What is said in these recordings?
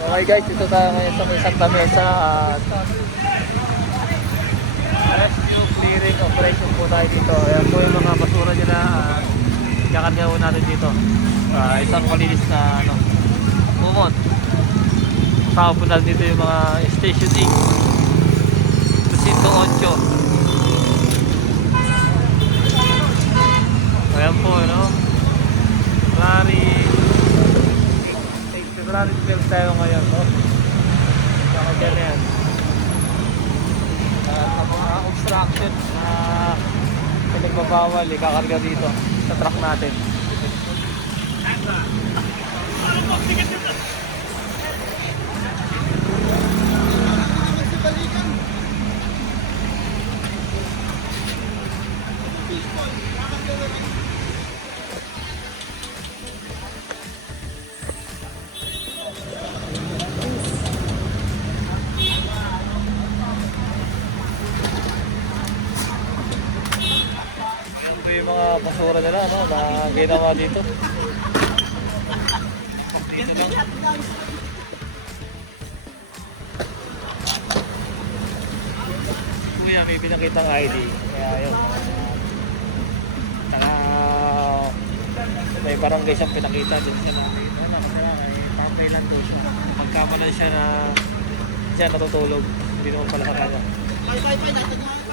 Okay guys, ito tayo ngayon sa may Santa Mesa at rescue clearing operation po tayo dito. Ayan po yung mga basura nila at kakarga po natin dito. Isang malinis na kumot. Kasama po natin dito yung mga station 8 Presinto 8. Ayan po, February 12 tayo ngayon, Saka dyan yan. Mga obstruction na pinagbabawal, ikakarga dito sa truck natin. Yung mga basura nila, na ginawa dito. Kuya, may pinakitang ID. Kaya yun. May barangay siyang pinakita din siya na pakailan doon siya. Pagkamalan siya na siya natutulog. Hindi naman pala sa kanya.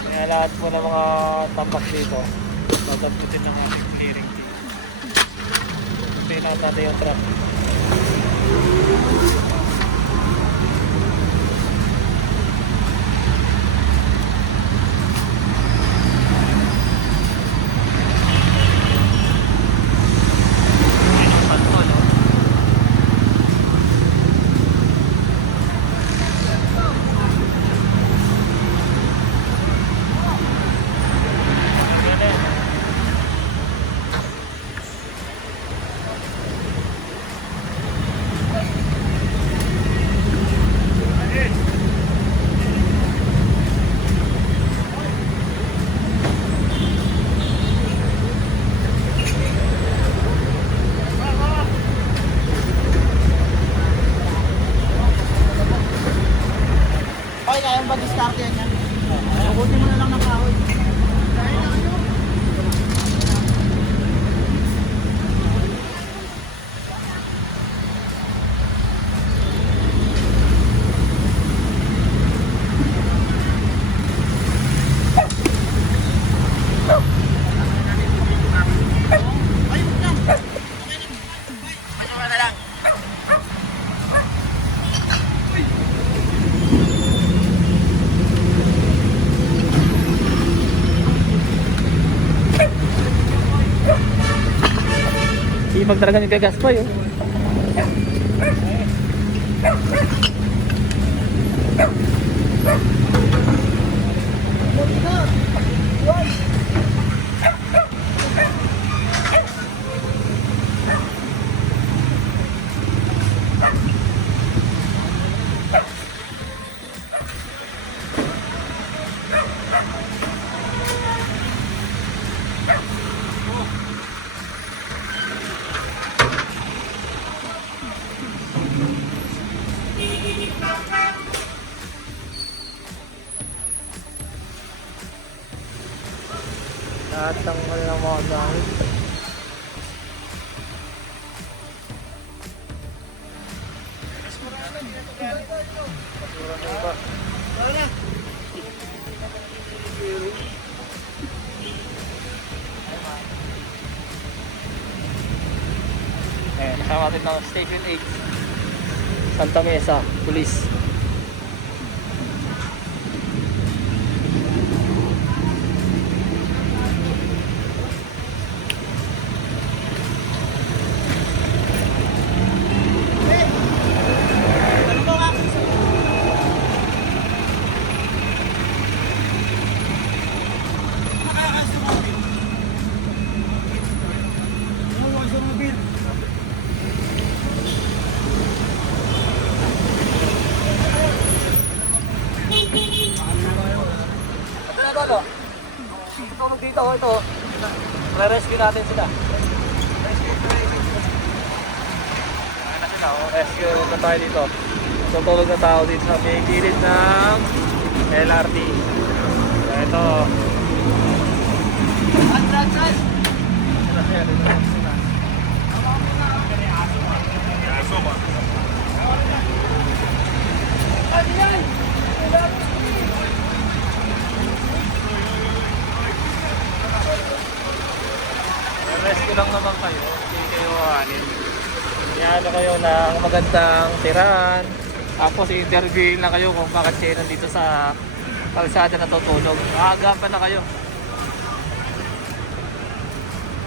Kaya lahat po ng mga tambak dito tatamputin ng ating clearing team. Tingnan natin yung truck. Kaya ba discard yan yan? Buti mo na lang ng kahoy. Sipag talaga ni Gagaspoy, Lahat ng kanilang mga gamit. Basura na iba. Kasama natin ng Station 8 Santa Mesa Police. Tulog dito, ito. Re-rescue natin sila. Rescue na sila, rescue na tayo dito. natutulog na tao dito sa may gilid ng LRT. Kaya ito. Rescue lang naman kayo, hindi kayo anin. Iano kayo ng magandang tirahan. Tapos i-interviewin na kayo kung bakit kayo nandito sa kalsada natutulog. Aagapan na kayo.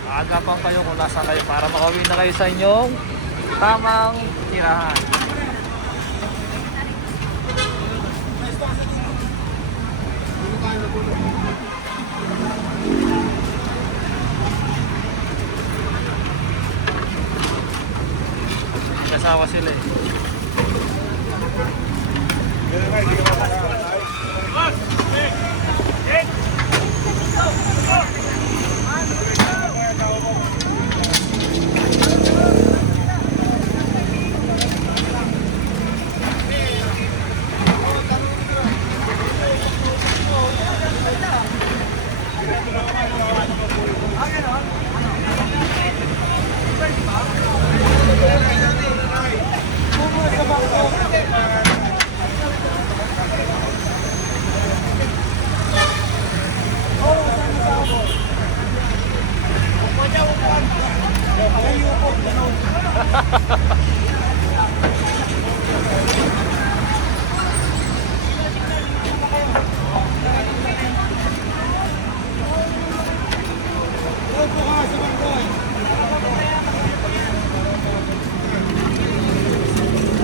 Aagapan kayo kung nasa kayo para makawin na kayo sa inyong tamang tirahan. Kasawa sila eh.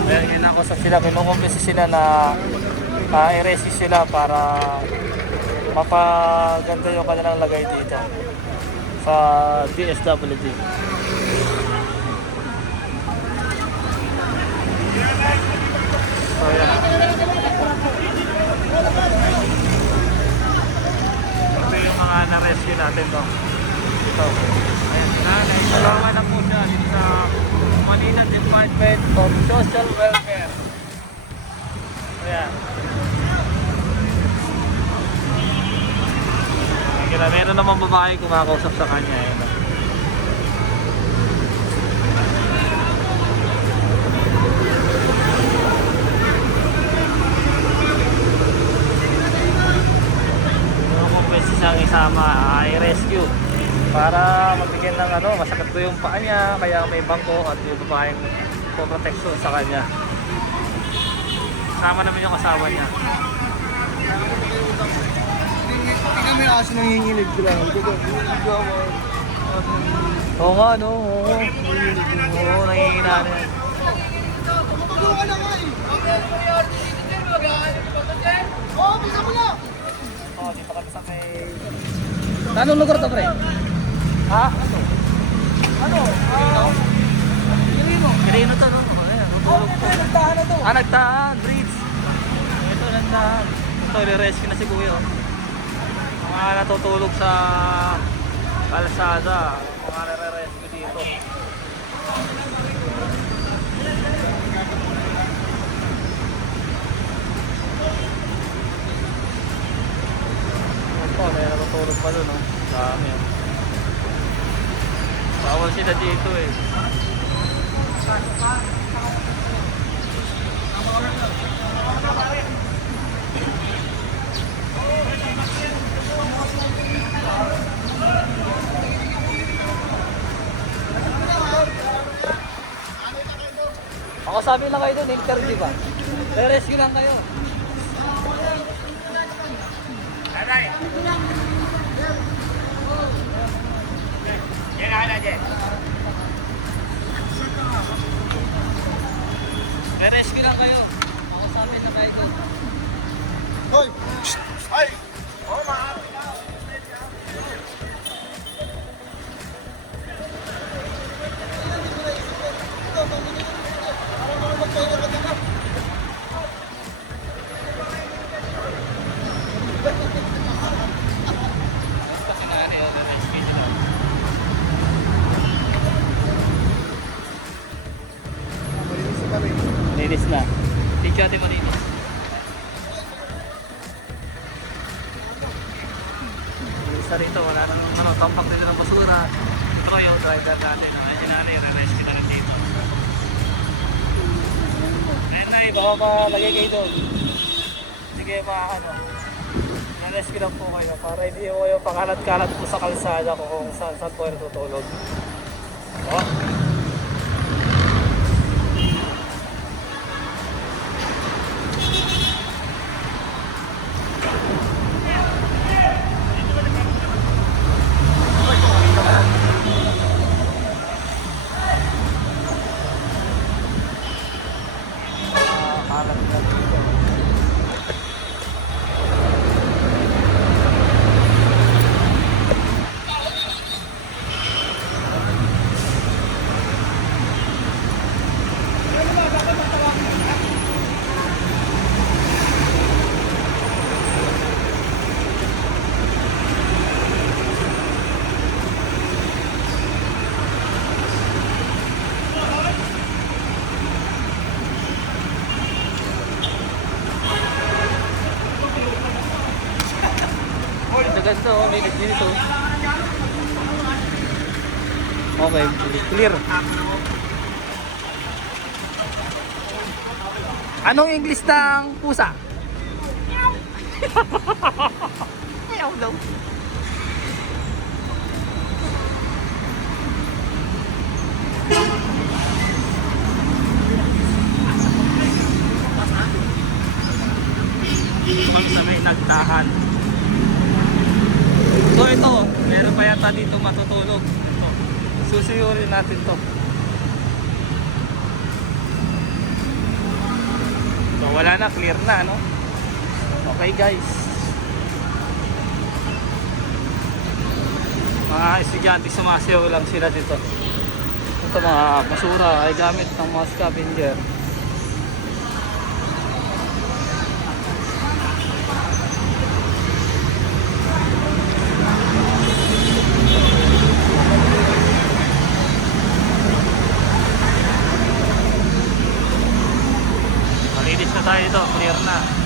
Ayan, inakusap sila, kinukumpisi sila na i-rescue sila para mapaganda yung kanilang lagay dito sa DSWD. So yan. Ito yung mga na-rescue natin to. Ito. Ayan, nanay. Salamat na po siya dito sa Manila Department of Social Welfare. Ayan. Kaya meron namang babae kumakausap sa kanya. Ayan. Kung pwede siyang isama, i-rescue para mabigyan ng masakit ko yung paa niya, kaya may bangko at yung babaeng protection sa kanya. Sama naman yung asawa niya. Tingnan mo yung aso nanginginig sila. Oo nga, no? Oo, nangingina na yan. Tumutulungan na nga eh. Oo, bisa mo na. Oo, dito kami sa may... Anong lugar to, pre? Ha? Ano? Ano? Pirino to, no? Ayan, natulog po. Nagtahan na to. Nagtahan, bridge. Ito, nagtahan. Ito, i-rescue na si Kuya. Mga natutulog sa kalsada. Mga nare-rescue dito. Ito, may natutulog pa doon, no? Dami. Bawal sila dito eh. Ako sabi lang kayo doon, interview ba? Re-rescue lang kayo. Aray! Yan na, Jen. Re-rescue lang kayo. Ako sabi na kayo doon. Hoy! Ay! Oh, maaari ka. Linis na. Video natin mo dito. Isa rito, wala nang ano, tampak nila ng basura. Ito yung driver natin. Ayun na, re-rescue na rin dito. Ayun na, baka malagay kayo doon. Sige, ano. Na-rescue lang po kayo para hindi ko kayo pakalat-kalat po sa kalsada kung saan po kayo natutulog. Oh. Kalat na dito. Ganda oh, may dito. Okay, clear. Anong English ng pusa? Ayaw daw. Dito kami sa may nagtahan. So ito, meron pa yata dito matutulog. Susuyurin natin to. So wala na, clear na, no? Okay guys. Mga estudyante sumasayaw lang sila dito. Ito mga basura ay gamit ng mga scavenger. Malinis na tayo dito, clear na.